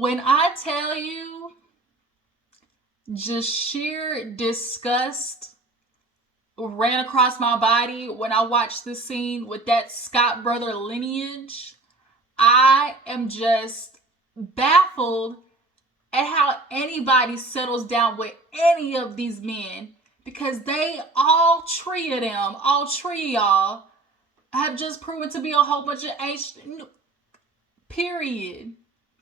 When I tell you, just sheer disgust ran across my body when I watched the scene with that Scott brother lineage. I am just baffled at how anybody settles down with any of these men, because they all three of them, all three of y'all, have just proven to be a whole bunch of period.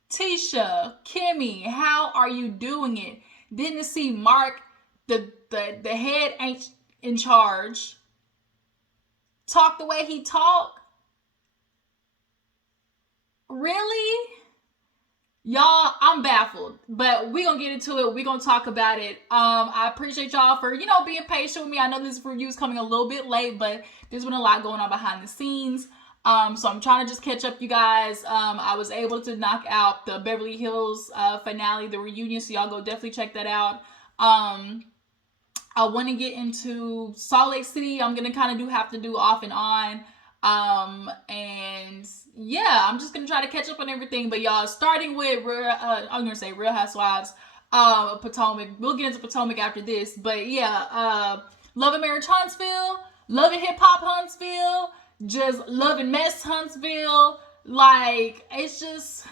Tisha, Kimmy, how are you doing it? Didn't see Mark, the head ain't in charge, talk the way he talk? Really? Y'all, I'm baffled, but we gonna get into it. We gonna talk about it. I appreciate y'all for, being patient with me. I know this review is coming a little bit late, but there's been a lot going on behind the scenes. So I'm trying to just catch up, you guys. I was able to knock out the Beverly Hills finale, the reunion, so y'all go definitely check that out. I want to get into Salt Lake City. I'm gonna kind of have to do off and on. And yeah, I'm just gonna try to catch up on everything. But y'all, starting with I'm gonna say Real Housewives Potomac. We'll get into Potomac after this. But yeah, Love and Marriage Huntsville, Love and Hip Hop Huntsville, just Love and Mess Huntsville. Like, it's just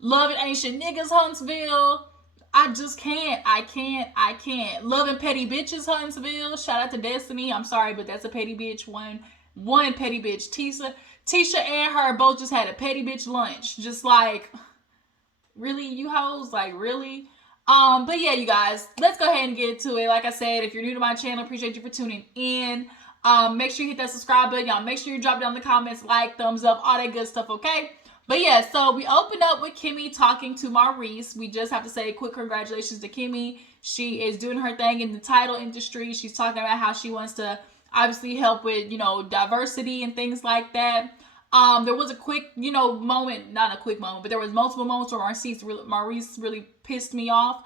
Love and Ancient Niggas Huntsville. I just can't. I can't. Love and Petty Bitches Huntsville. Shout out to Destiny. I'm sorry, but that's a petty bitch. One petty bitch. Tisha and her both just had a petty bitch lunch. Just like, really, you hoes? Like, really? But yeah, you guys, let's go ahead and get into it. Like I said, if you're new to my channel, appreciate you for tuning in. Make sure you hit that subscribe button. Y'all, make sure you drop down the comments, like, thumbs up, all that good stuff, okay? But yeah, so we opened up with Kimmy talking to Maurice. We just have to say a quick congratulations to Kimmy. She is doing her thing in the title industry. She's talking about how she wants to obviously help with, diversity and things like that. There was a quick, moment, not a quick moment, but there was multiple moments where Maurice really pissed me off.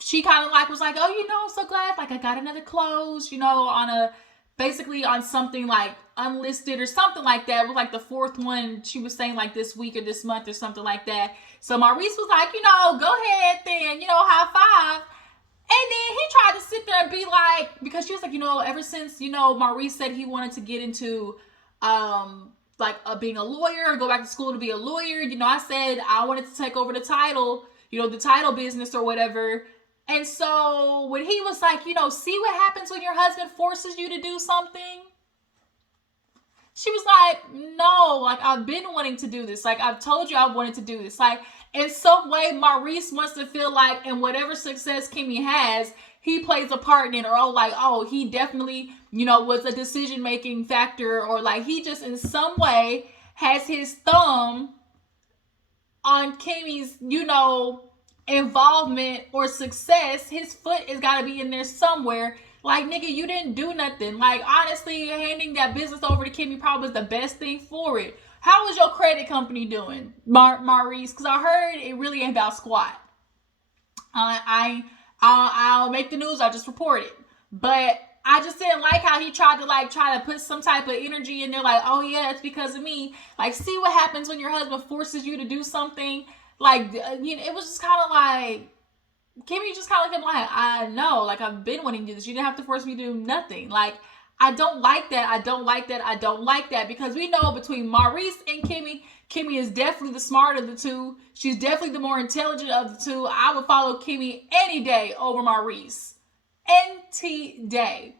She kind of was like, oh, I'm so glad, like, I got another close, basically on something like unlisted or something like that. It was like the fourth one she was saying, like, this week or this month or something like that. So Maurice was like, go ahead then, high five. And then he tried to sit there and be like, because she was like, ever since, Maurice said he wanted to get into, being a lawyer or go back to school to be a lawyer. I said I wanted to take over the title, the title business or whatever. And so when he was like, see what happens when your husband forces you to do something? She was like, no, like, I've been wanting to do this. Like, I've told you I wanted to do this. Like, in some way, Maurice wants to feel like in whatever success Kimmy has, he plays a part in it. Or, he definitely, was a decision-making factor. Or, like, he just in some way has his thumb on Kimmy's, involvement or success. His foot has got to be in there somewhere. Like, nigga, you didn't do nothing. Like, honestly, handing that business over to Kimmy probably was the best thing for it. How was your credit company doing, Maurice? Because I heard it really ain't about squat. I'll make the news. I'll just report it. But I just didn't like how he tried to put some type of energy in there. Like, oh yeah, it's because of me. Like, see what happens when your husband forces you to do something. Like, it was just kind of like, Kimmy just kind of kept like, I know, like, I've been wanting to do this. You didn't have to force me to do nothing. Like, I don't like that. I don't like that. Because we know between Maurice and Kimmy is definitely the smarter of the two. She's definitely the more intelligent of the two. I would follow Kimmy any day over Maurice. Any day.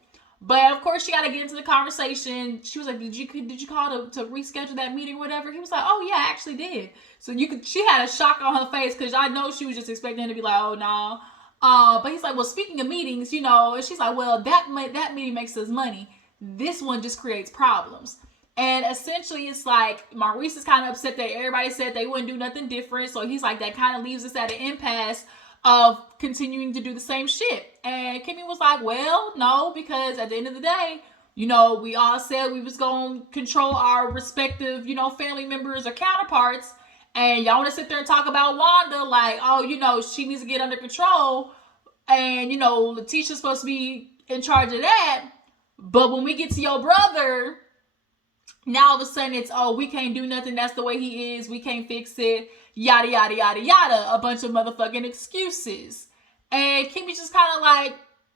But of course, she got to get into the conversation. She was like, did you call to reschedule that meeting or whatever? He was like, oh yeah, I actually did. So she had a shock on her face, because I know she was just expecting him to be like, oh no. But he's like, well, speaking of meetings, and she's like, well, that meeting makes us money. This one just creates problems. And essentially, it's like Maurice is kind of upset that everybody said they wouldn't do nothing different. So he's like, that kind of leaves us at an impasse of continuing to do the same shit. And Kimmy was like, well, no, because at the end of the day, we all said we was going to control our respective, family members or counterparts. And y'all want to sit there and talk about Wanda like, oh, she needs to get under control. And, Letitia's supposed to be in charge of that. But when we get to your brother, Now all of a sudden it's, oh, we can't do nothing. That's the way he is. We can't fix it. Yada, yada, yada, yada. A bunch of motherfucking excuses. And Kimmy's just kind of like,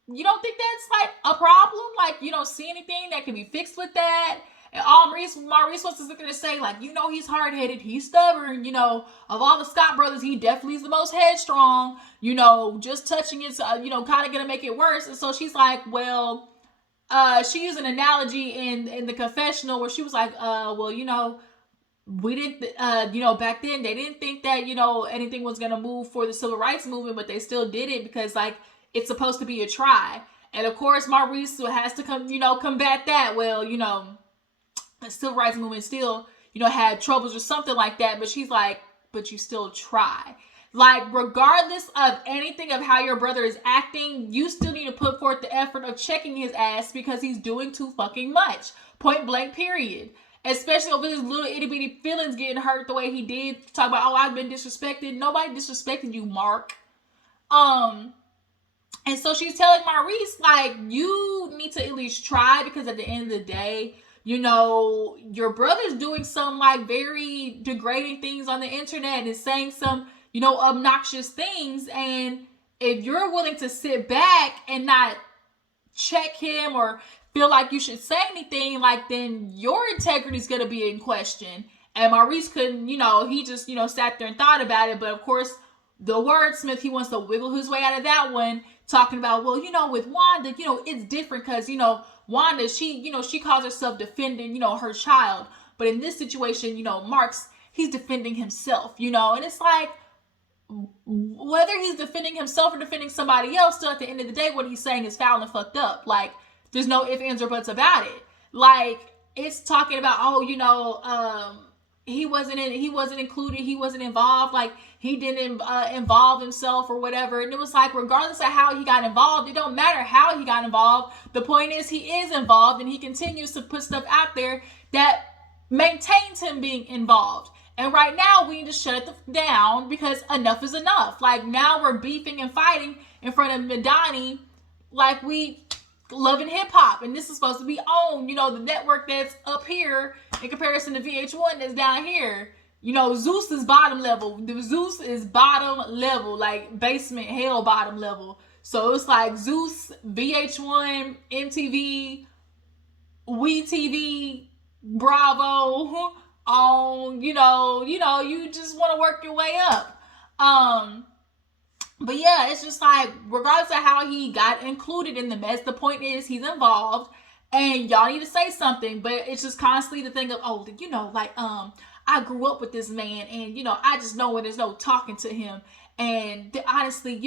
you don't think that's like a problem? Like, you don't see anything that can be fixed with that? And all Maurice wants to sit there and say, like, he's hard-headed, he's stubborn, of all the Scott brothers, he definitely is the most headstrong, just touching it's, kind of gonna make it worse. And so she's like, well, she used an analogy in the confessional where she was like, well, we didn't, back then they didn't think that, anything was going to move for the civil rights movement, but they still did it because, like, it's supposed to be a try. And of course, Maurice has to combat that. Well, the civil rights movement still, had troubles or something like that. But she's like, but you still try. Like, regardless of anything of how your brother is acting, you still need to put forth the effort of checking his ass because he's doing too fucking much. Point blank, period. Especially over his little itty bitty feelings getting hurt the way he did. Talk about, oh, I've been disrespected. Nobody disrespected you, Mark. And so she's telling Maurice, like, you need to at least try because at the end of the day, your brother's doing some, like, very degrading things on the internet and saying some, obnoxious things. And if you're willing to sit back and not check him or feel like you should say anything, like, then your integrity is going to be in question. And Maurice couldn't, he just, sat there and thought about it. But of course, the wordsmith, he wants to wiggle his way out of that one, talking about, well, with Wanda, it's different because, Wanda, she calls herself defending, her child. But in this situation, Mark's, he's defending himself, and it's like, whether he's defending himself or defending somebody else, still at the end of the day, what he's saying is foul and fucked up. Like, there's no ifs, ands, or buts about it. Like, it's talking about, oh, he wasn't included, he wasn't involved, like, he didn't involve himself or whatever. And it was like, regardless of how he got involved, it don't matter how he got involved. The point is, he is involved, and he continues to put stuff out there that maintains him being involved. And right now, we need to shut it down because enough is enough. Like, now we're beefing and fighting in front of Madonni like we loving hip-hop. And this is supposed to be on, the network that's up here in comparison to VH1 that's down here. Zeus is bottom level. Zeus is bottom level, like basement, hell bottom level. So it's like Zeus, VH1, MTV, WeTV, Bravo, on, you just want to work your way up. But yeah, it's just like, regardless of how he got included in the mess, the point is he's involved and y'all need to say something. But it's just constantly the thing of, oh, I grew up with this man and, I just know when there's no talking to him. And honestly,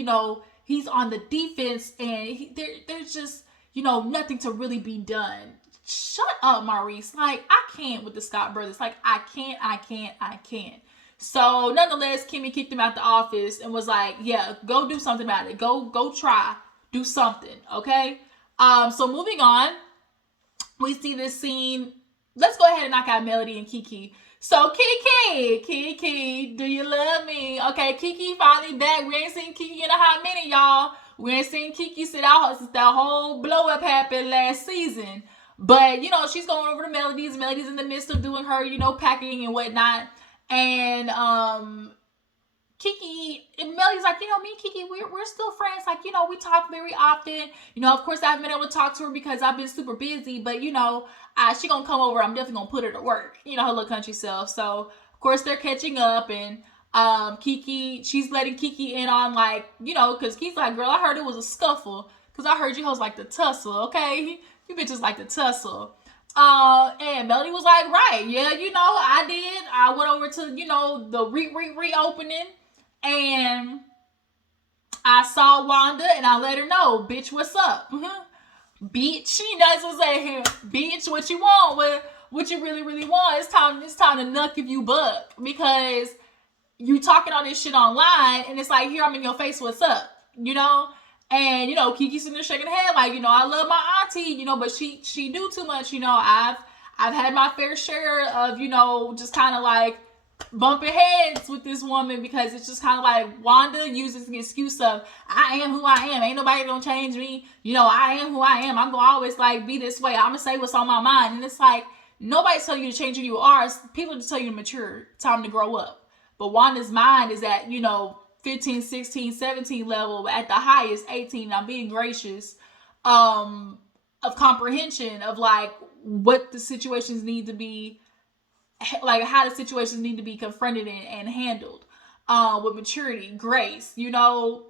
he's on the defense and there's just, nothing to really be done. Shut up, Maurice. Like, I can't with the Scott brothers. Like, I can't. So, nonetheless, Kimmy kicked him out the office and was like, yeah, go do something about it. Go try. Do something, okay? So, moving on, we see this scene. Let's go ahead and knock out Melody and Keke. So, Keke, do you love me? Okay, Keke finally back. We ain't seen Keke in a hot minute, y'all. We ain't seen Keke since that whole blow-up happened last season. But, she's going over to Melody's. Melody's in the midst of doing her, packing and whatnot. And Keke, and Melody's like, me and Keke, we're still friends. Like, we talk very often. Of course, I haven't been able to talk to her because I've been super busy. But, she gonna come over. I'm definitely gonna put her to work. Her little country self. So, of course, they're catching up. And Keke, she's letting Keke in on, like, because Keke's like, girl, I heard it was a scuffle. Because I heard you hoes like to tussle, okay? You bitches like to tussle. And Melody was like, right, yeah, I did. I went over to, the reopening, and I saw Wanda, and I let her know, bitch, what's up? Bitch, that's what I'm saying. Bitch, what you want? What you really, really want? It's time to nuck if you buck, because you talking all this shit online, and it's like, here, I'm in your face, what's up? And, Keke's sitting there shaking her head like, I love my auntie, but she do too much, I've had my fair share of, just kind of like bumping heads with this woman, because it's just kind of like Wanda uses the excuse of, I am who I am. Ain't nobody gonna change me. I am who I am. I'm gonna always like be this way. I'm gonna say what's on my mind. And it's like, nobody's telling you to change who you are. People just tell you to mature, time to grow up. But Wanda's mind is at, 15, 16, 17 level, at the highest 18. I'm being gracious, of comprehension of like what the situations need to be, like how the situations need to be confronted and handled, with maturity, grace,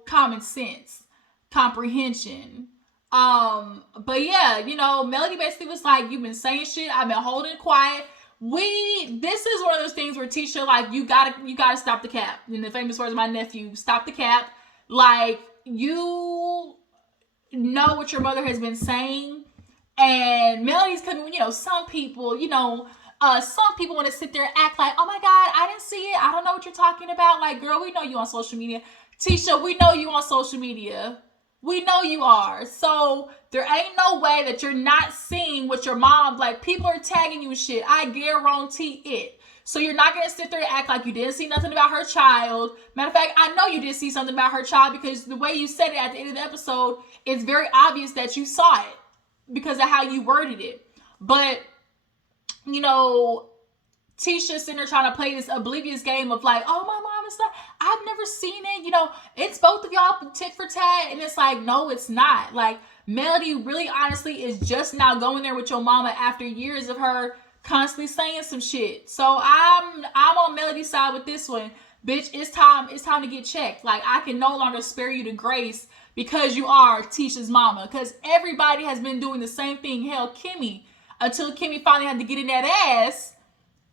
common sense, comprehension. But yeah, Melody basically was like, you've been saying shit, I've been holding quiet. This is one of those things where Tisha, like, you gotta stop the cap. In the famous words of my nephew, stop the cap. Like, you know what your mother has been saying, and Melody's coming. Some people, some people want to sit there and act like, oh my God, I didn't see it, I don't know what you're talking about. Like, girl, we know you on social media. Tisha, we know you on social media. We know you are. So there ain't no way that you're not seeing what your mom, like, people are tagging you shit. I guarantee it. So you're not going to sit there and act like you didn't see nothing about her child. Matter of fact, I know you did see something about her child, because the way you said it at the end of the episode, it's very obvious that you saw it because of how you worded it. But, Tisha sitting there trying to play this oblivious game of like, oh, my mom is like, I've never seen it. It's both of y'all tit for tat. And it's like, no, it's not. Like, Melody really honestly is just now going there with your mama after years of her constantly saying some shit. So I'm on Melody's side with this one. Bitch, it's time to get checked. Like, I can no longer spare you the grace because you are Tisha's mama. Because everybody has been doing the same thing. Hell, Kimmy, until Kimmy finally had to get in that ass.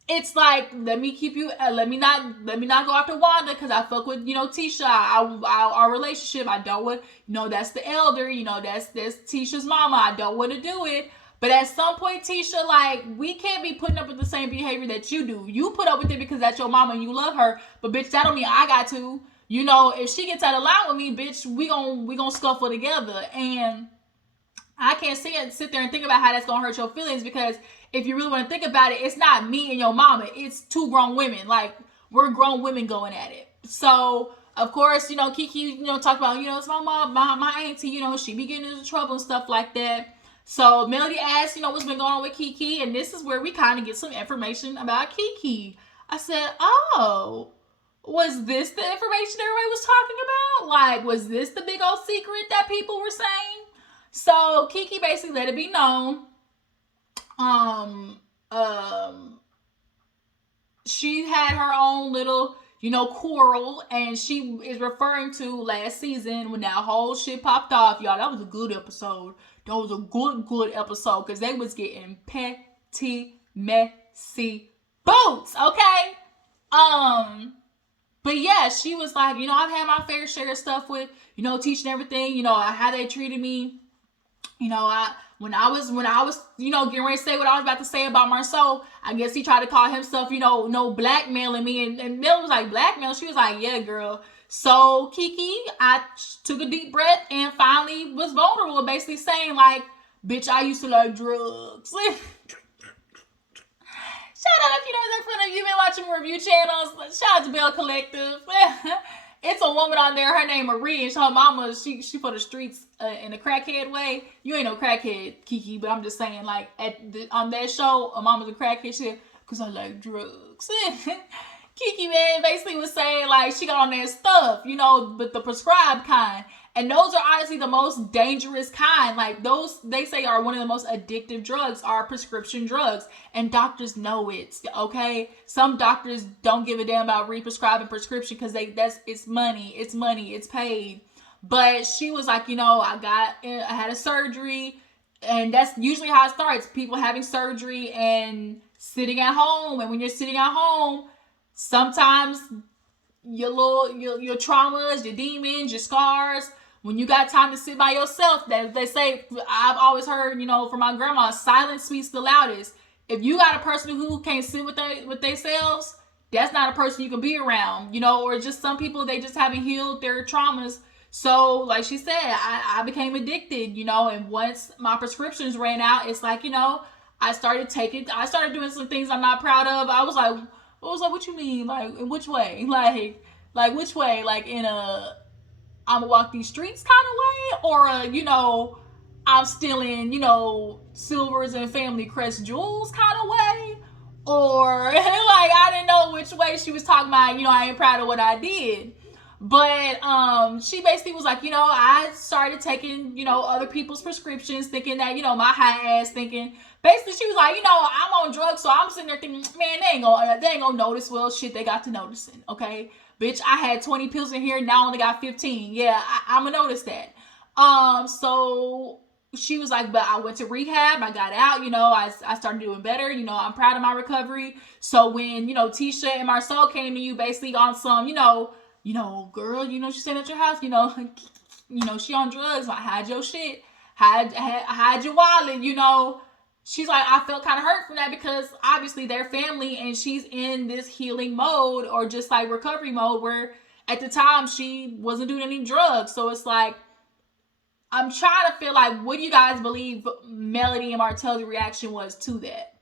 It's like, let me not go after Wanda because I fuck with, Tisha, our relationship. I don't want, that's the elder, that's Tisha's mama. I don't want to do it. But at some point, Tisha, like, we can't be putting up with the same behavior that you do. You put up with it because that's your mama and you love her. But bitch, that don't mean I got to. If she gets out of line with me, bitch, we gonna scuffle together. And I can't sit there and think about how that's gonna hurt your feelings, because if you really want to think about it, it's not me and your mama. It's two grown women. Like, we're grown women going at it. So, of course, Keke, talk about, it's my mom, my auntie, she be getting into trouble and stuff like that. So, Melody asked, what's been going on with Keke, and this is where we kind of get some information about Keke. I said, oh, was this the information everybody was talking about? Like, was this the big old secret that people were saying? So, Keke basically let it be known. She had her own little, quarrel, and she is referring to last season when that whole shit popped off. Y'all, that was a good episode. That was a good episode, because they was getting petty, messy boots, okay? But yeah, she was like, I've had my fair share of stuff with, teaching everything, how they treated me. When I was, getting ready to say what I was about to say about Marceau, I guess he tried to call himself, no blackmailing me. And Mel was like, blackmail? She was like, yeah, girl. So, Keke, I took a deep breath and finally was vulnerable, basically saying, like, bitch, I used to like drugs. Shout out if you know that friend of you've been watching review channels. Shout out to Bell Collective. It's a woman on there, her name Marie, and her mama, she for the streets in a crackhead way. You ain't no crackhead, Keke, but I'm just saying, like, on that show, a mama's a crackhead shit, because I like drugs. Keke, man, basically was saying, like, she got on that stuff, but the prescribed kind. And those are honestly the most dangerous kind. Like, those, they say, are one of the most addictive drugs, are prescription drugs. And doctors know it, okay? Some doctors don't give a damn about re-prescribing prescription because it's money, it's paid. But she was like, I had a surgery. And that's usually how it starts. People having surgery and sitting at home. And when you're sitting at home, sometimes your traumas, your demons, your scars, when you got time to sit by yourself, that they say, I've always heard, from my grandma, silence speaks the loudest. If you got a person who can't sit with themselves, that's not a person you can be around, or just some people, they just haven't healed their traumas. So, like she said, I became addicted, and once my prescriptions ran out, it's like, I started doing some things I'm not proud of. I was like, what you mean? Like, in which way? Like which way? Like, in a, I'm gonna walk these streets kind of way? Or, I'm stealing, silvers and family crest jewels kind of way. Or, like, I didn't know which way she was talking about, I ain't proud of what I did. But she basically was like, I started taking, other people's prescriptions, thinking that, my high ass thinking. Basically, she was like, I'm on drugs, so I'm sitting there thinking, man, they ain't gonna notice. Well, shit, they got to noticing, okay? Bitch, I had 20 pills in here, now I only got 15. Yeah, I'm gonna notice that. So she was like, but I went to rehab, I got out, I started doing better, I'm proud of my recovery. So when, Tisha and Marcel came to you basically on some, girl, she's staying at your house, she on drugs, like, hide your shit, hide your wallet, She's like, I felt kind of hurt from that because obviously they're family and she's in this healing mode or just like recovery mode where at the time she wasn't doing any drugs. So it's like, I'm trying to feel like, what do you guys believe Melody and Martell's reaction was to that?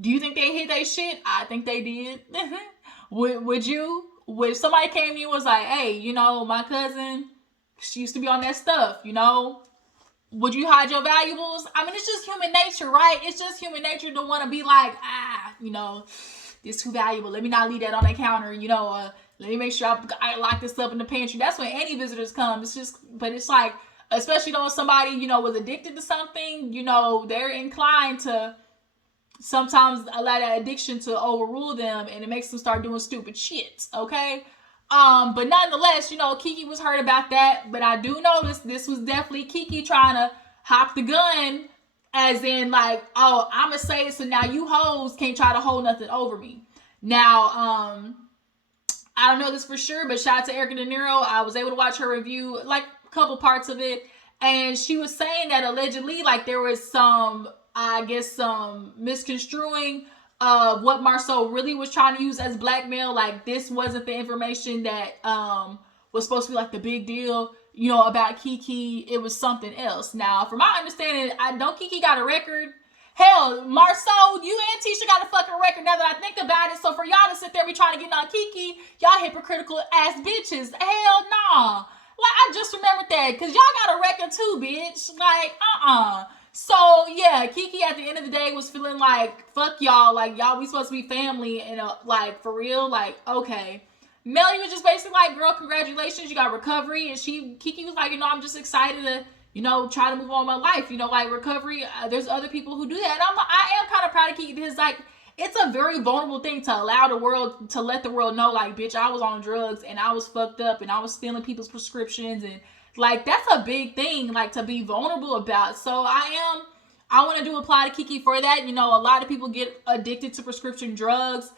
Do you think they hit their shit? I think they did. Would you? If somebody came to you and was like, hey, my cousin, she used to be on that stuff, would you hide your valuables? I mean, it's just human nature, right? It's just human nature to want to be like, this too valuable. Let me not leave that on the counter, let me make sure I lock this up in the pantry. That's when any visitors come. But it's like, especially when somebody, was addicted to something, they're inclined to sometimes allow that addiction to overrule them and it makes them start doing stupid shit, okay? But nonetheless, Keke was hurt about that, but I do notice this was definitely Keke trying to hop the gun, as in like, oh, I'ma say it so now you hoes can't try to hold nothing over me. Now, I don't know this for sure, but shout out to Erica De Niro. I was able to watch her review, like a couple parts of it, and she was saying that allegedly, like there was some misconstruing of what Marceau really was trying to use as blackmail. Like this wasn't the information that was supposed to be like the big deal, about Keke. It was something else. Now, from my understanding, I know Keke got a record. Hell, Marceau, you and Tisha got a fucking record now that I think about it. So for y'all to sit there and be trying to get on Keke, y'all hypocritical ass bitches. Hell nah. Like, I just remembered that, because y'all got a record too, bitch. Like, So, yeah, Keke at the end of the day was feeling like, fuck y'all, like, y'all, we supposed to be family, and, like, for real, like, okay. Melly was just basically like, girl, congratulations, you got recovery, and Keke was like, I'm just excited to, try to move on with my life, like, recovery, there's other people who do that, and I am kind of proud of Keke, because, like, it's a very vulnerable thing to allow the world, to let the world know, like, bitch, I was on drugs, and I was fucked up, and I was stealing people's prescriptions, and like, that's a big thing, like, to be vulnerable about. So I want to do apply to Keke for that. A lot of people get addicted to prescription drugs.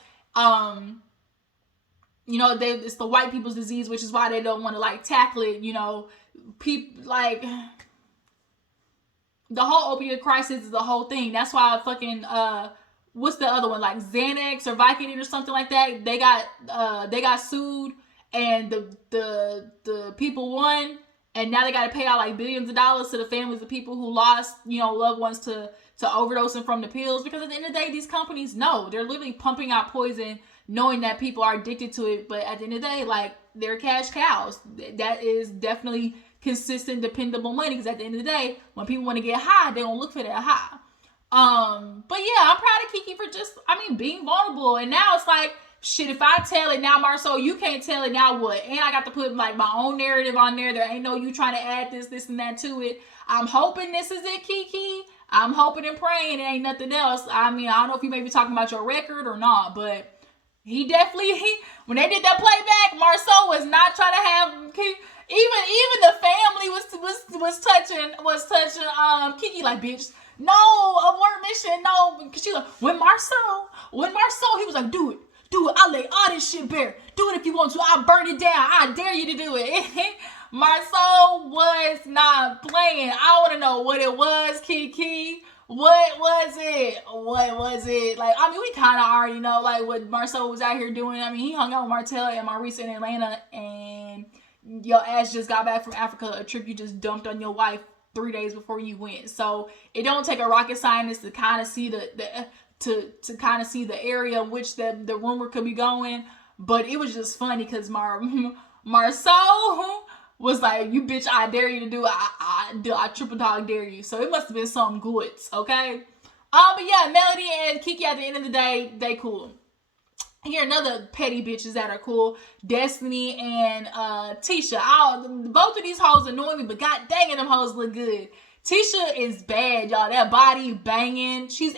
It's the white people's disease, which is why they don't want to, like, tackle it. People, like, the whole opioid crisis is the whole thing. That's why I fucking, what's the other one? Like, Xanax or Vicodin or something like that. They got sued, and the people won. And now they got to pay out like billions of dollars to the families of people who lost, loved ones to overdosing from the pills. Because at the end of the day, these companies know. They're literally pumping out poison knowing that people are addicted to it. But at the end of the day, like, they're cash cows. That is definitely consistent, dependable money. Because at the end of the day, when people want to get high, they don't look for that high. But yeah, I'm proud of Keke for just, being vulnerable. And now it's like, shit, if I tell it now, Marceau, you can't tell it now, what? And I got to put, like, my own narrative on there. There ain't no you trying to add this, and that to it. I'm hoping this is it, Keke. I'm hoping and praying it ain't nothing else. I don't know if you may be talking about your record or not, but he definitely, when they did that playback, Marceau was not trying to have, even the family was touching Keke, like, bitch, no, abort mission, no. Because she like, when Marceau, he was like, do it. I'll lay all this shit bare. Do it if you want to. I'll burn it down. I dare you to do it. Marceau was not playing. I want to know what it was, Keke. What was it? Like, we kind of already know, like, what Marceau was out here doing. He hung out with Martell and Maurice in Atlanta, and your ass just got back from Africa, a trip you just dumped on your wife 3 days before you went. So it don't take a rocket scientist to kind of see to kind of see the area in which the rumor could be going. But it was just funny because Marceau was like, you bitch, I dare you to do it. I triple dog dare you. So it must have been some goods, okay? But yeah, Melody and Keke at the end of the day, they cool. Here, another petty bitches that are cool. Destiny and Tisha. Both of these hoes annoy me, but god dang it, them hoes look good. Tisha is bad, y'all. That body banging. She's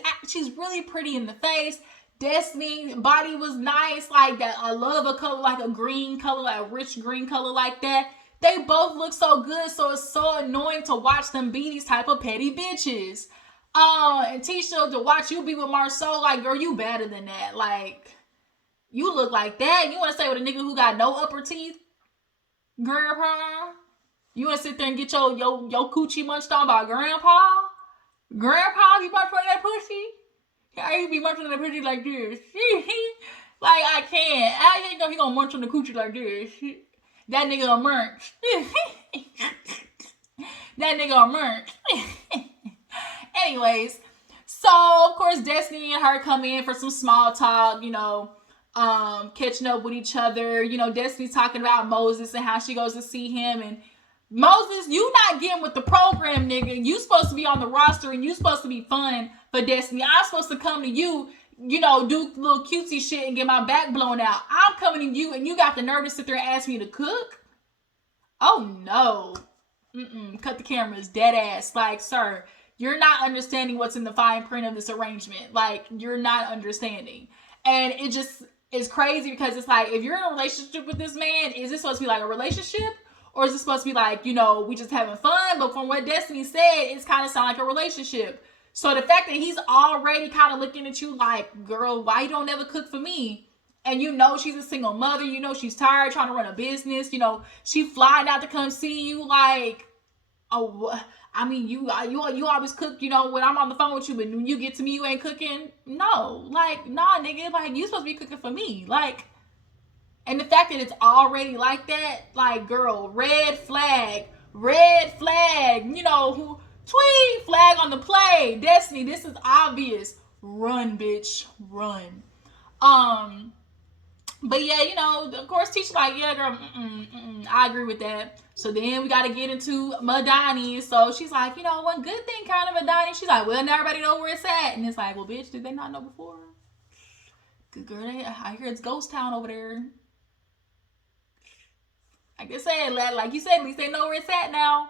really pretty in the face. Destiny body was nice, like that. I love a color like a green color, like a rich green color like that. They both look so good, so it's so annoying to watch them be these type of petty bitches. And Tisha, to watch you be with Marceau, like, girl, you better than that. Like, you look like that. You want to stay with a nigga who got no upper teeth? Grandpa? You want to sit there and get your coochie munched on by grandpa? Grandpa, you munch on that pussy? I ain't be munching on that pussy like this. Like, I can't. I ain't he gonna munch on the coochie like this. That nigga a munch. That nigga a munch. Anyways, so of course Destiny and her come in for some small talk, catching up with each other. Destiny's talking about Moses and how she goes to see him, and Moses, you not getting with the program, nigga. You supposed to be on the roster and you supposed to be fun for Destiny. I'm supposed to come to you, do little cutesy shit and get my back blown out. I'm coming to you and you got the nerve to sit there and ask me to cook? Oh no. Cut the cameras, dead ass. Like, sir, you're not understanding what's in the fine print of this arrangement. Like, you're not understanding. And it just is crazy because it's like, if you're in a relationship with this man, is this supposed to be like a relationship? Or is it supposed to be like, we just having fun? But from what Destiny said, it's kind of sound like a relationship. So the fact that he's already kind of looking at you like, girl, why you don't ever cook for me? And she's a single mother. She's tired trying to run a business. She flying out to come see you. Like, oh, I mean, you always cook, when I'm on the phone with you, but when you get to me, you ain't cooking. No, like, nah, nigga, like, you supposed to be cooking for me. Like, and the fact that it's already like that, like, girl, red flag, tweet flag on the play. Destiny, this is obvious. Run, bitch, run. But yeah, of course, Tisha like, yeah, girl, I agree with that. So then we got to get into Madonni. So she's like, one good thing kind of Madonni. She's like, well, now everybody know where it's at. And it's like, well, bitch, did they not know before? Good girl, I hear it's ghost town over there. Like I said, like you said, at least they know where it's at now.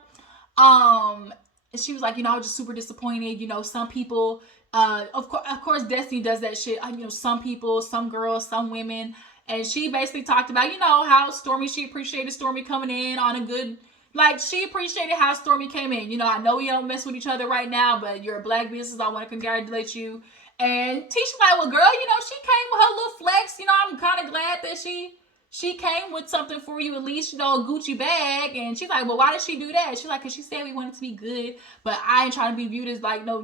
And she was like, I was just super disappointed. Some people, of course, Destiny does that shit. Some people, some girls, some women. And she basically talked about, how she appreciated Stormy coming in on a good, like, she appreciated how Stormy came in. I know we don't mess with each other right now, but you're a black business. I want to congratulate you. And Tisha like, well, girl, she came with her little flex. I'm kind of glad that she came with something for you, at least, a Gucci bag. And she's like, well, why did she do that? She's like, because she said we wanted to be good, but I ain't trying to be viewed as like, no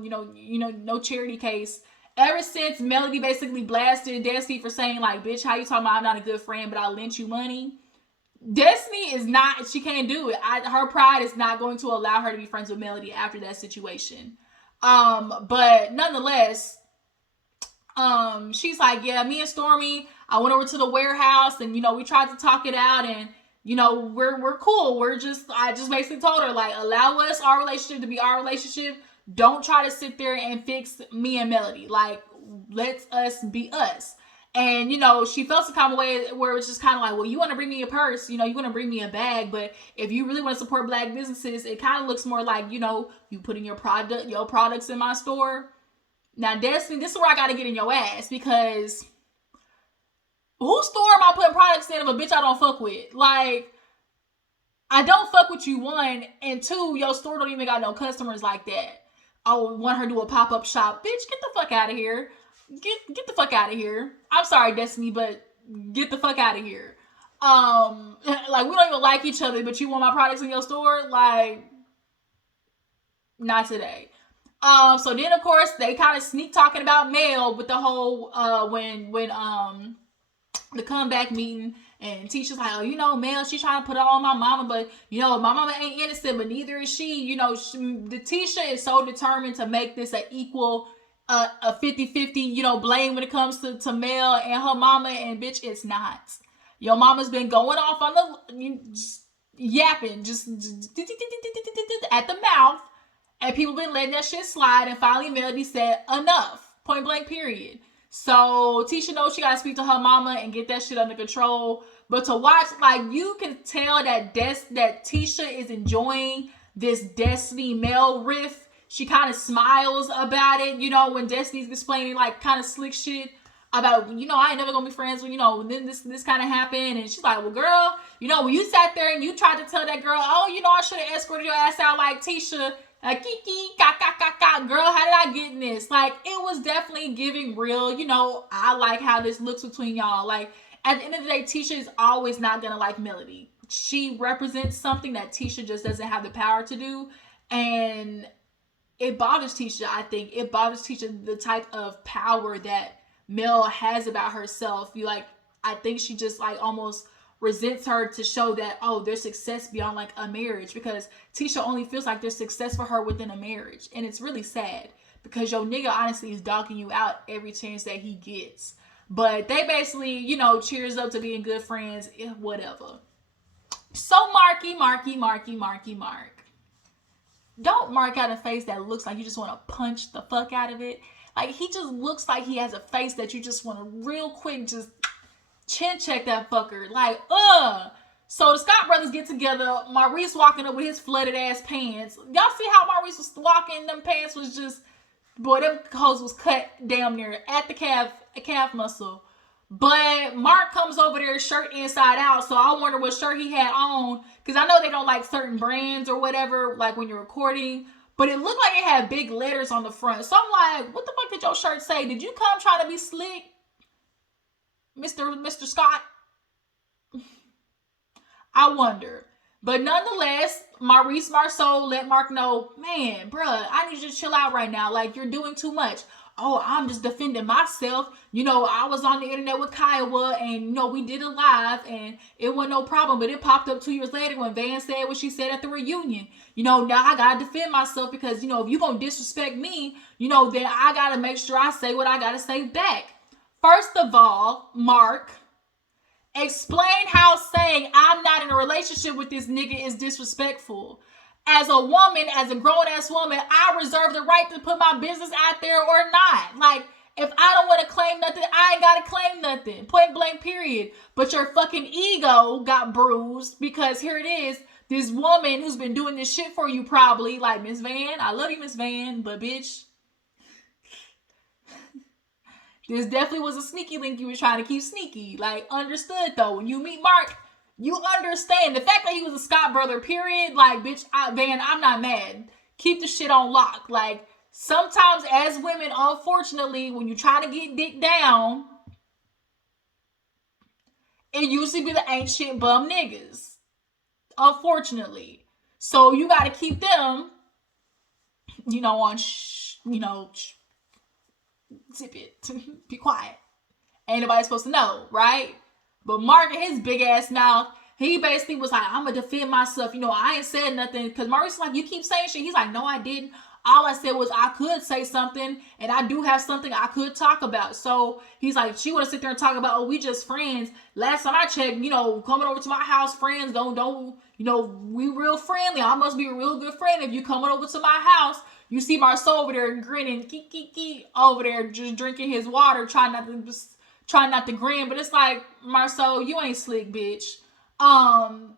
charity case. Ever since Melody basically blasted Destiny for saying, like, bitch, how you talking about I'm not a good friend, but I lent you money? Destiny is not, she can't do it. Her pride is not going to allow her to be friends with Melody after that situation. But nonetheless, she's like, yeah, me and Stormy, I went over to the warehouse and, we tried to talk it out and, we're cool. I just basically told her, like, allow us, our relationship, to be our relationship. Don't try to sit there and fix me and Melody. Like, let us be us. And, she felt some kind of way where it's just kind of like, well, you want to bring me a purse, you want to bring me a bag. But if you really want to support black businesses, it kind of looks more like, you putting your products in my store. Now, Destiny, this is where I got to get in your ass, because whose store am I putting products in of a bitch I don't fuck with? Like, I don't fuck with you, one, and two, your store don't even got no customers like that. I want her to do a pop-up shop. Bitch, get the fuck out of here. Get the fuck out of here. I'm sorry, Destiny, but get the fuck out of here. Like, we don't even like each other, but you want my products in your store? Like, not today. So then, of course, they kind of sneak talking about Mel with the whole, when the comeback meeting, and Tisha's like, oh, Mel, she's trying to put it all on my mama, but, my mama ain't innocent, but neither is she. The Tisha is so determined to make this an equal, a 50-50, blame when it comes to Mel and her mama, and bitch, it's not. Your mama's been going off on yapping, just at the mouth, and people been letting that shit slide, and finally Melody said enough, point blank period. So Tisha knows she gotta speak to her mama and get that shit under control. But to watch, like, you can tell that that Tisha is enjoying this Destiny male riff. She kind of smiles about it, you know, when Destiny's explaining like kind of slick shit about, you know, I ain't never gonna be friends with, you know, then this kind of happened. And she's like, well, girl, you know, when you sat there and you tried to tell that girl, oh, you know, I should have escorted your ass out like Tisha, like, Keke, girl, how did I get in this? Like, it was definitely giving real, you know, I like how this looks between y'all. Like, at the end of the day, Tisha is always not gonna like Melody. She represents something that Tisha just doesn't have the power to do. And it bothers Tisha, I think. It bothers Tisha, the type of power that Mel has about herself. I think she just like almost resents her to show that, oh, there's success beyond like a marriage, because Tisha only feels like there's success for her within a marriage. And it's really sad because your nigga honestly is dogging you out every chance that he gets. But they basically, you know, cheers up to being good friends, whatever. So Mark. Don't Mark out a face that looks like you just want to punch the fuck out of it. Like, he just looks like he has a face that you just want to real quick just chin check that fucker. Like, So the Scott brothers get together. Maurice walking up with his flooded ass pants. Y'all see how Maurice was walking? Them pants was just, boy, them hose was cut damn near at the calf muscle. But Mark comes over there, shirt inside out. So I wonder what shirt he had on, because I know they don't like certain brands or whatever, like when you're recording. But it looked like it had big letters on the front. So I'm like, what the fuck did your shirt say? Did you come trying to be slick, Mr. Scott? I wonder. But nonetheless, Maurice Marceau let Mark know, man, bruh, I need you to chill out right now. Like, you're doing too much. Oh, I'm just defending myself. You know, I was on the internet with Kiowa, and, you know, we did it live, and it wasn't no problem. But it popped up 2 years later when Van said what she said at the reunion. You know, now I got to defend myself because, you know, if you're going to disrespect me, you know, then I got to make sure I say what I got to say back. First of all, Mark, explain how saying I'm not in a relationship with this nigga is disrespectful. As a woman, as a grown-ass woman, I reserve the right to put my business out there or not. Like, if I don't want to claim nothing, I ain't got to claim nothing. Point blank, period. But your fucking ego got bruised because here it is, this woman who's been doing this shit for you probably, like, Miss Van, I love you, Miss Van, but bitch, this definitely was a sneaky link you were trying to keep sneaky. Like, understood, though. When you meet Mark, you understand. The fact that he was a Scott brother, period, like, bitch, Van, I'm not mad. Keep the shit on lock. Like, sometimes as women, unfortunately, when you try to get dick down, it usually be the ain't shit bum niggas. Unfortunately. So you got to keep them, you know, on, zip it. Be quiet. Ain't nobody supposed to know, right? But Mark in his big ass mouth, he basically was like, I'm going to defend myself. You know, I ain't said nothing. Because Maurice was like, you keep saying shit. He's like, no, I didn't. All I said was I could say something. And I do have something I could talk about. So he's like, she want to sit there and talk about, oh, we just friends. Last time I checked, you know, coming over to my house, friends, don't, you know, we real friendly. I must be a real good friend if you coming over to my house. You see Marceau over there grinning, kiki, over there just drinking his water, trying not to grin. But it's like, Marceau, you ain't slick, bitch. And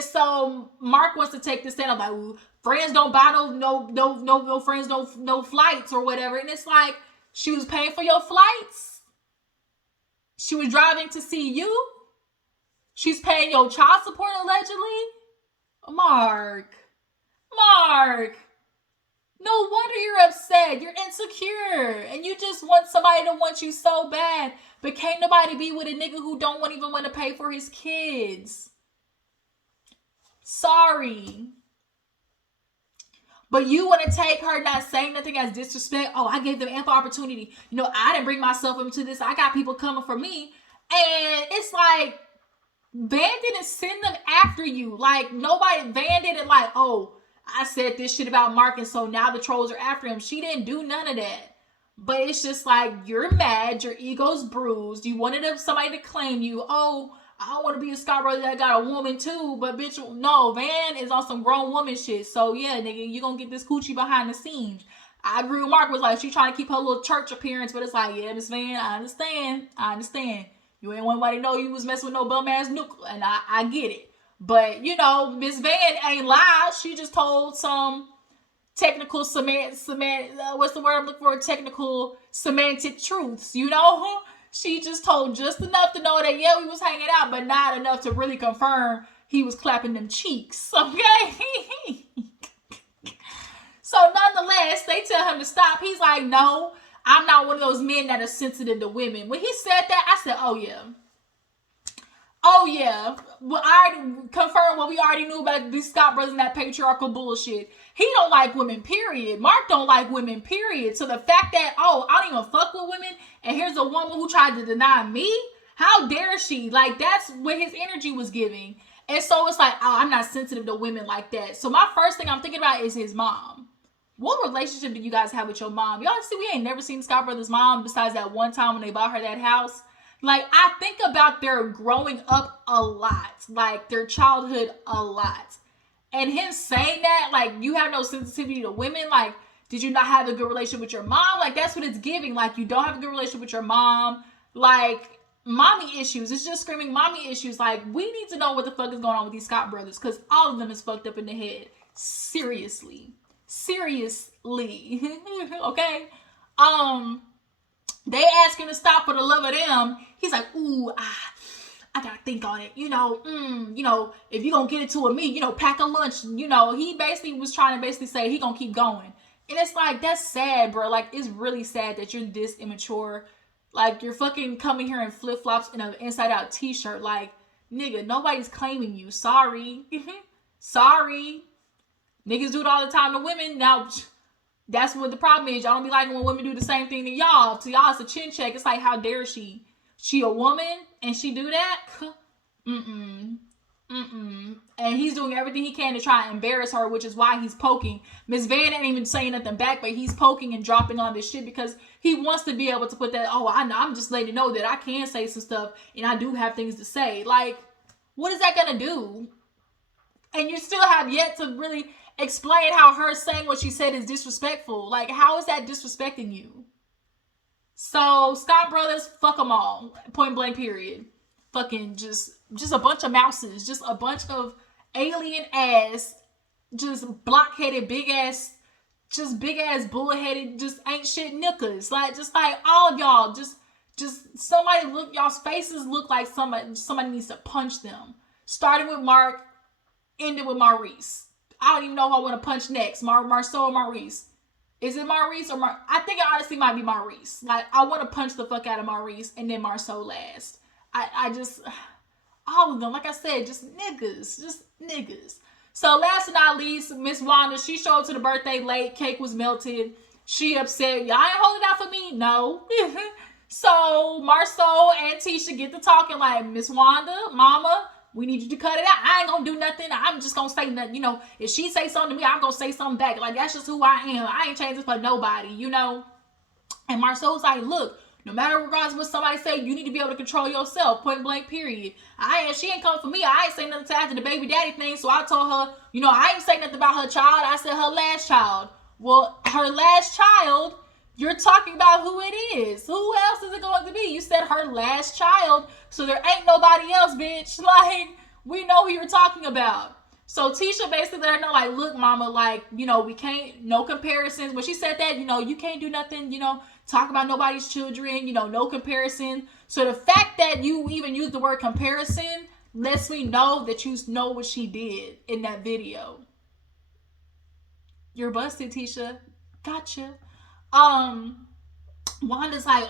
so Mark wants to take this stand. I'm like, well, friends don't buy no friends, no flights or whatever. And it's like, she was paying for your flights. She was driving to see you. She's paying your child support allegedly. Mark. No wonder you're upset. You're insecure. And you just want somebody to want you so bad. But can't nobody be with a nigga who don't even want to pay for his kids. Sorry. But you want to take her not saying nothing as disrespect. Oh, I gave them ample opportunity. You know, I didn't bring myself into this. I got people coming for me. And it's like, Van didn't send them after you. Like, Van didn't like, oh, I said this shit about Mark, and so now the trolls are after him. She didn't do none of that. But it's just like, you're mad, your ego's bruised, you wanted somebody to claim you. Oh, I want to be a Scott brother that got a woman too, but bitch, no, Van is on some grown woman shit. So yeah, nigga, you gonna get this coochie behind the scenes. I agree with Mark was like, she trying to keep her little church appearance, but it's like, yeah, Miss Van, I understand. You ain't want nobody to know you was messing with no bum ass nuke, and I get it. But, you know, Miss Van ain't lied. She just told some technical what's the word I'm looking for? Technical semantic truths, you know? She just told just enough to know that, yeah, we was hanging out, but not enough to really confirm he was clapping them cheeks, okay? So nonetheless, they tell him to stop. He's like, no, I'm not one of those men that are sensitive to women. When he said that, I said, oh yeah. Well, I already confirmed what we already knew about these Scott brothers and that patriarchal bullshit. He don't like women, period. Mark don't like women, period. So the fact that, I don't even fuck with women, and here's a woman who tried to deny me, how dare she? Like, that's what his energy was giving. And so it's like, I'm not sensitive to women like that. So my first thing I'm thinking about is his mom. What relationship do you guys have with your mom? Y'all see, we ain't never seen Scott Brothers' mom besides that one time when they bought her that house. Like, I think about their growing up a lot. Like, their childhood a lot. And him saying that, like, you have no sensitivity to women. Like, did you not have a good relationship with your mom? Like, that's what it's giving. Like, you don't have a good relationship with your mom. Like, mommy issues. It's just screaming mommy issues. Like, we need to know what the fuck is going on with these Scott Brothers. Because all of them is fucked up in the head. Seriously. Okay? They ask him to stop for the love of them. He's like, ooh, I gotta think on it. You know, if you gonna get it to with me, pack a lunch. He basically was trying to say he gonna keep going. And it's like, that's sad, bro. Like, it's really sad that you're this immature. Like, you're fucking coming here in flip-flops and an inside-out t-shirt. Like, nigga, nobody's claiming you. Sorry. Sorry. Niggas do it all the time to women. Now, that's what the problem is. Y'all don't be liking when women do the same thing to y'all. To y'all, it's a chin check. It's like, how dare she? She a woman and she do that? And he's doing everything he can to try and embarrass her, which is why he's poking. Miss Van ain't even saying nothing back, but he's poking and dropping on this shit because he wants to be able to put that, I'm just letting you know that I can say some stuff and I do have things to say. Like, what is that gonna do? And you still have yet to really explain how her saying what she said is disrespectful. Like, how is that disrespecting you? So, Scott Brothers, fuck them all. Point blank, period. Fucking just a bunch of mouses. Just a bunch of alien ass, just blockheaded, big ass, bullheaded, just ain't shit niggas. Like, just like all of y'all, just somebody look, y'all's faces look like somebody needs to punch them. Starting with Mark, ending with Maurice. I don't even know who I want to punch next. Marceau or Maurice? Is it Maurice or I think it honestly might be Maurice. Like, I want to punch the fuck out of Maurice and then Marceau last. I just, all of them, like I said, just niggas. So last but not least, Miss Wanda, she showed up to the birthday late. Cake was melted. She upset. Y'all ain't holding out for me? No. So Marceau and Tisha get to talking like, Miss Wanda, mama, we need you to cut it out. I ain't gonna do nothing. I'm just gonna say nothing. If she say something to me, I'm gonna say something back. Like, that's just who I am. I ain't changing for nobody, And Marceau's like, look, no matter regardless of what somebody say, you need to be able to control yourself. Point blank, period. She ain't coming for me. I ain't saying nothing to after the baby daddy thing. So I told her, I ain't saying nothing about her child. I said her last child. Well, her last child, you're talking about who it is. Who else is it going to be? You said her last child, so there ain't nobody else, bitch. Like, we know who you're talking about. So Tisha basically let her know, like, look, mama, like, we can't, no comparisons. When she said that, you can't do nothing, talk about nobody's children, no comparison. So the fact that you even use the word comparison lets me know that you know what she did in that video. You're busted, Tisha. Gotcha. Wanda's like,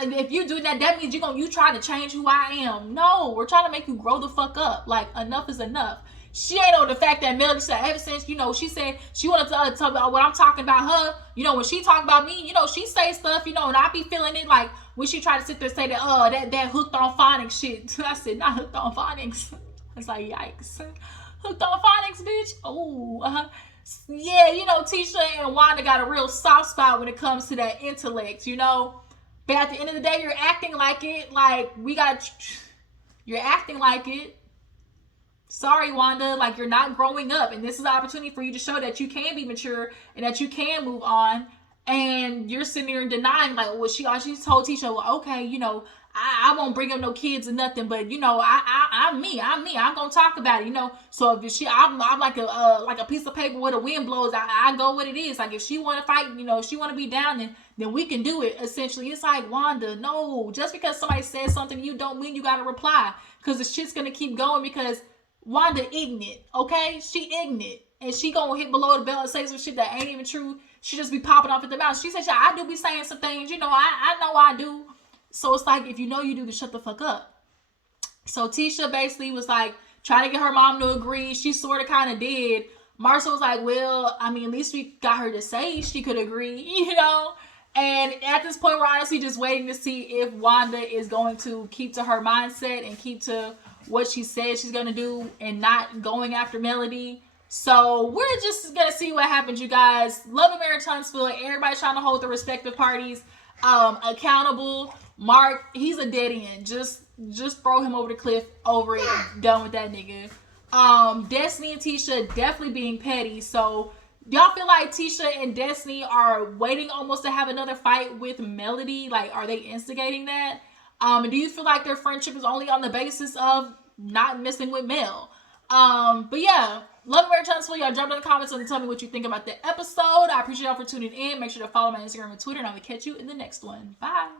if you do that, that means you trying to change who I am. No, we're trying to make you grow the fuck up. Like, enough is enough. She ain't on the fact that Melody said ever since, she said she wanted to talk about what I'm talking about her. When she talk about me, she say stuff, and I be feeling it. Like, when she tried to sit there and say that hooked on phonics shit. I said, not hooked on phonics. I was like, yikes. Hooked on phonics, bitch. Oh, yeah, Tisha and Wanda got a real soft spot when it comes to that intellect, But at the end of the day, you're acting like it. Like, we got You're acting like it. Sorry, Wanda, like you're not growing up, and this is an opportunity for you to show that you can be mature and that you can move on. And you're sitting there and denying, like, well, she told Tisha, well, okay, I won't bring up no kids or nothing, but I'm me, I'm gonna talk about it, So if I'm like a piece of paper where the wind blows, I go what it is. Like if she want to fight, if she want to be down, then we can do it. Essentially, it's like, Wanda, no, just because somebody says something to you don't mean you gotta reply, because the shit's gonna keep going, because Wanda ignorant, okay? She ignorant. And she gonna hit below the belt and say some shit that ain't even true. She just be popping off at the mouth. She said, yeah, I do be saying some things, I know I do. So it's like, if you know you do, then shut the fuck up. So Tisha basically was like, trying to get her mom to agree. She sort of kind of did. Marcel was like, well, I mean, at least we got her to say she could agree, And at this point, we're honestly just waiting to see if Wanda is going to keep to her mindset and keep to what she said she's going to do and not going after Melody. So we're just going to see what happens, you guys. Love and Marriage Huntsville. Everybody's trying to hold the respective parties accountable. Mark, he's a dead end. Just throw him over the cliff, over it, done with that nigga. Destiny and Tisha definitely being petty. So y'all feel like Tisha and Destiny are waiting almost to have another fight with Melody? Like, are they instigating that? And do you feel like their friendship is only on the basis of not messing with Mel? But yeah, love and marriage Huntsville. Y'all jump in the comments and tell me what you think about the episode. I appreciate y'all for tuning in. Make sure to follow my Instagram and Twitter, and I will catch you in the next one. Bye.